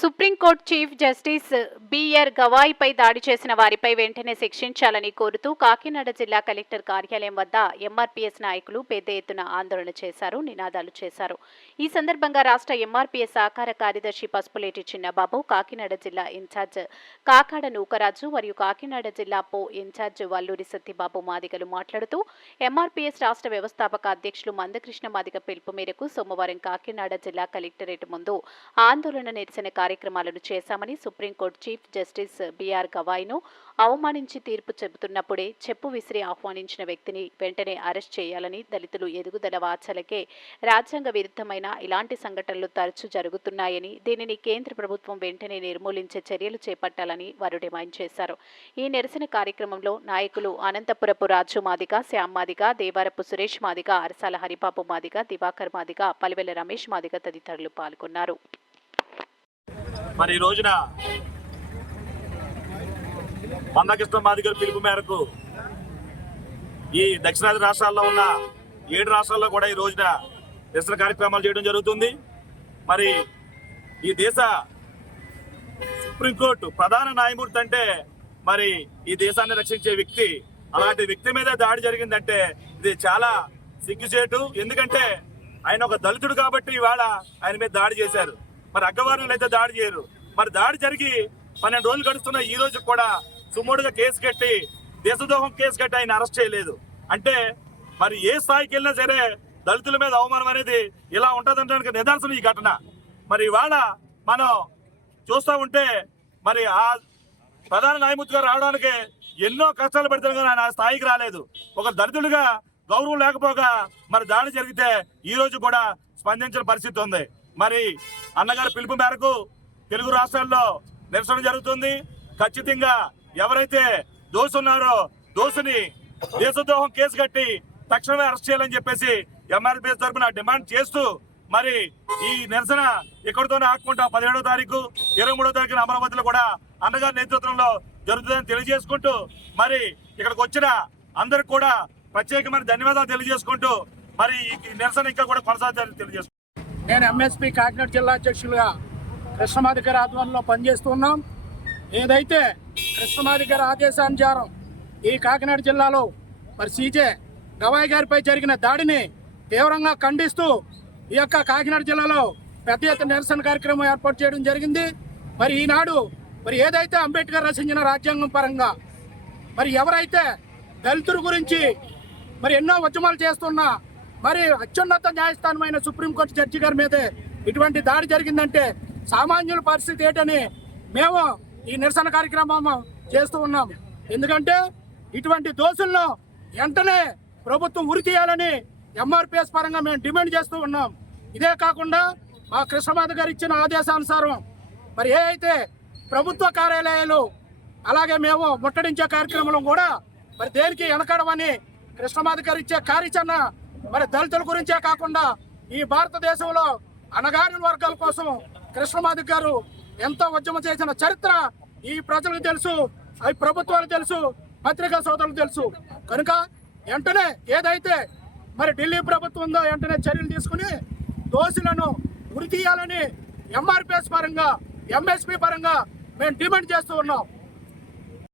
Supreme court chief justice B గవాయిపై దాడి చేసిన వారిపై వెంటనే శిక్షించాలని కోరుతూ కాకినాడ జిల్లా కలెక్టర్ కార్యాలయం వద్ద ఎంఆర్పీఎస్ నాయకులు పెద్ద ఎత్తున ఆందోళన చేశారు నినాదాలు చేశారు. ఈ సందర్భంగా రాష్ట్ర ఎంఆర్పీఎస్ సహకార కార్యదర్శి పసుపులేటి చిన్నబాబు కాకినాడ జిల్లా ఇన్ఛార్జ్ కాకాడ నూకరాజు మరియు కాకినాడ జిల్లా పో ఇన్ఛార్జ్ వల్లూరి సత్యబాబు మాదిగలు మాట్లాడుతూ ఎంఆర్పీఎస్ రాష్ట్ర వ్యవస్థాపక అధ్యక్షులు మందకృష్ణ మాదిగ పిలుపు మేరకు సోమవారం కాకినాడ జిల్లా కలెక్టరేట్ ముందు ఆందోళన నిరసన కార్యక్రమాలను చేశామని supreme court chief justice B గవాయ్ను అవమానించి తీర్పు చెబుతున్నప్పుడే చెప్పు విసిరి ఆహ్వానించిన వ్యక్తిని వెంటనే అరెస్ట్ చేయాలని దళితులు ఎదుగుదల వాచలకే రాజ్యాంగ విరుద్ధమైన ఇలాంటి సంఘటనలు తరచూ జరుగుతున్నాయని దీనిని కేంద్ర ప్రభుత్వం వెంటనే నిర్మూలించే చర్యలు చేపట్టాలని వారు డిమాండ్ చేశారు. ఈ నిరసన కార్యక్రమంలో నాయకులు అనంతపురపు రాజు మాదిగ శ్యామ్ మాదిగ దేవారపు సురేష్ మాదిగ అరసాల హరిబాబు మాదిగ దివాకర్ మాదిగ పలివెల రమేష్ మాదిగ తదితరులు పాల్గొన్నారు. మరి ఈ రోజున మందకృష్ణ మాదిగారు పిలుపు మేరకు ఈ దక్షిణాది రాష్ట్రాల్లో ఉన్న ఏడు రాష్ట్రాల్లో కూడా ఈ రోజున నిరసన కార్యక్రమాలు చేయడం జరుగుతుంది. మరి ఈ దేశ సుప్రీంకోర్టు ప్రధాన న్యాయమూర్తి అంటే మరి ఈ దేశాన్ని రక్షించే వ్యక్తి అలాంటి వ్యక్తి మీద దాడి జరిగిందంటే ఇది చాలా సిగ్గుచేటు. ఎందుకంటే ఆయన ఒక దళితుడు కాబట్టి ఇవాళ ఆయన మీద దాడి చేశారు. మరి అగ్గవారంలో అయితే దాడి చేయరు. మరి దాడి జరిగి పన్నెండు రోజులు గడుస్తున్న ఈ రోజు కూడా సుమ్ముడుగా కేసు కట్టి దేశద్రోహం కేసు కట్టి ఆయన అరెస్ట్ చేయలేదు. అంటే మరి ఏ స్థాయికి వెళ్ళినా సరే దళితుల మీద అవమానం అనేది ఇలా ఉంటుందంటే నిదర్శనం ఈ ఘటన. మరి ఇవాళ మనం చూస్తూ ఉంటే మరి ఆ ప్రధాన న్యాయమూర్తిగా రావడానికి ఎన్నో కష్టాలు పెడతారు కానీ ఆయన ఆ స్థాయికి రాలేదు. ఒక దళితుడిగా గౌరవం లేకపోగా మరి దాడి జరిగితే ఈ రోజు కూడా స్పందించిన పరిస్థితి ఉంది. మరి అన్నగారి పిలుపు మేరకు తెలుగు రాష్ట్రాల్లో నిరసన జరుగుతుంది. ఖచ్చితంగా ఎవరైతే దోషున్నారో దోషుని దేశద్రోహం కేసు కట్టి తక్షణమే అరెస్ట్ చేయాలని చెప్పేసి ఎంఆర్పిఎస్ తరఫున డిమాండ్ చేస్తూ మరి ఈ నిరసన ఇక్కడితోనే ఆడుకుంటాం పదిహేడో తారీఖు ఇరవై మూడో తారీఖున అమరావతిలో కూడా అన్నగారి నేతృత్వంలో జరుగుతుందని తెలియజేసుకుంటూ మరి ఇక్కడికి వచ్చిన అందరికి కూడా ప్రత్యేకమైన ధన్యవాదాలు తెలియజేసుకుంటూ మరి ఈ నిరసన ఇంకా కూడా కొనసాగుతారని తెలియజేసుకుంటాం నేను ఎంఎస్పి కాకినాడ జిల్లా అధ్యక్షులుగా కృష్ణమాది గారి ఆధ్వర్యంలో పనిచేస్తున్నాం. ఏదైతే కృష్ణమాది గారి ఆదేశానుసారం ఈ కాకినాడ జిల్లాలో మరి సీజే గవాయి గారిపై జరిగిన దాడిని తీవ్రంగా ఖండిస్తూ ఈ యొక్క కాకినాడ జిల్లాలో పెద్ద ఎత్తున నిరసన కార్యక్రమం ఏర్పాటు చేయడం జరిగింది. మరి ఈనాడు మరి ఏదైతే అంబేద్కర్ రచించిన రాజ్యాంగం పరంగా మరి ఎవరైతే దళితుల గురించి మరి ఎన్నో ఉద్యమాలు చేస్తున్నా మరి అత్యున్నత న్యాయస్థానమైన సుప్రీంకోర్టు జడ్జి గారి మీదే ఇటువంటి దాడి జరిగిందంటే సామాన్యుల పరిస్థితి ఏంటని మేము ఈ నిరసన కార్యక్రమం చేస్తూ ఉన్నాము ఎందుకంటే ఇటువంటి దోషులను వెంటనే ప్రభుత్వం ఉరి తీయాలని ఎంఆర్పిఎస్ పరంగా మేము డిమాండ్ చేస్తూ ఉన్నాం. ఇదే కాకుండా మా కృష్ణమాధ గారు ఇచ్చిన ఆదేశానుసారం మరి ఏ అయితే ప్రభుత్వ కార్యాలయాలు అలాగే మేము ముట్టడించే కార్యక్రమం కూడా మరి దేనికి వెనకడమని కృష్ణమాధ గారు ఇచ్చే కార్యాచరణ మరి దళితుల గురించే కాకుండా ఈ భారతదేశంలో అనగారిన వర్గాల కోసం కృష్ణమాధ గారు ఎంతో ఉద్యమం చేసిన చరిత్ర ఈ ప్రజలకు తెలుసు అవి ప్రభుత్వాలు తెలుసు పత్రికా సోదరులకు తెలుసు. కనుక వెంటనే ఏదైతే మరి ఢిల్లీ ప్రభుత్వం ఉందో వెంటనే చర్యలు తీసుకుని దోషులను ఉరి తీయాలని ఎంఆర్పిఎస్ పరంగా ఎంఎస్పి పరంగా మేము డిమాండ్ చేస్తూ ఉన్నాం.